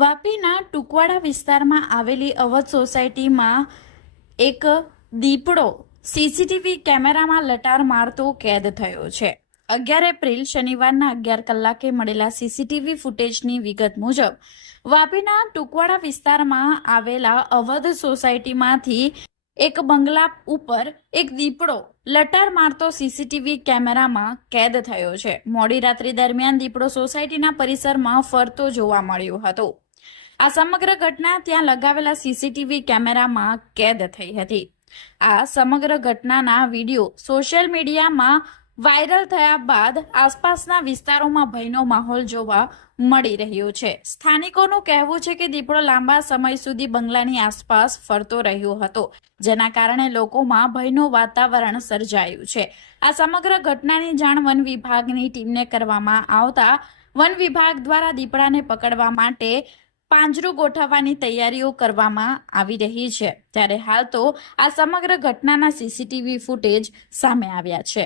વાપીના ટુકવાડા વિસ્તારમાં આવેલી અવધ સોસાયટીમાં એક દીપડો સીસીટીવી કેમેરામાં લટાર મારતો કેદ થયો છે। 11 એપ્રિલ શનિવારના 11 કલાકે મળેલા સીસીટીવી ફૂટેજની વિગત મુજબ વાપીના ટુકવાડા વિસ્તારમાં આવેલા અવધ સોસાયટીમાંથી એક બંગલા ઉપર એક દીપડો લટાર મારતો સીસીટીવી કેમેરામાં કેદ થયો છે। મોડી રાત્રિ દરમિયાન દીપડો સોસાયટીના પરિસરમાં ફરતો જોવા મળ્યો હતો। આ સમગ્ર ઘટના ત્યાં લગાવેલા સીસીટીવી કેમેરામાં કેદ થઈ હતી। આ સમગ્ર ઘટનાના વિડીયો સોશિયલ મીડિયામાં વાયરલ થયા બાદ આસપાસના વિસ્તારોમાં ભયનો માહોલ જોવા મળી રહ્યો છે। સ્થાનિકોનું કહેવું છે કે દીપડો લાંબા સમય સુધી બંગલાની આસપાસ ફરતો રહ્યો હતો, જેના કારણે લોકોમાં ભયનું વાતાવરણ સર્જાયું છે। આ સમગ્ર ઘટનાની જાણ વન વિભાગની ટીમને કરવામાં આવતા વન વિભાગ દ્વારા દીપડાને પકડવા માટે પાંજરું ગોઠવવાની તૈયારીઓ કરવામાં આવી રહી છે। ત્યારે હાલ તો આ સમગ્ર ઘટનાના સીસીટીવી ફૂટેજ સામે આવ્યા છે।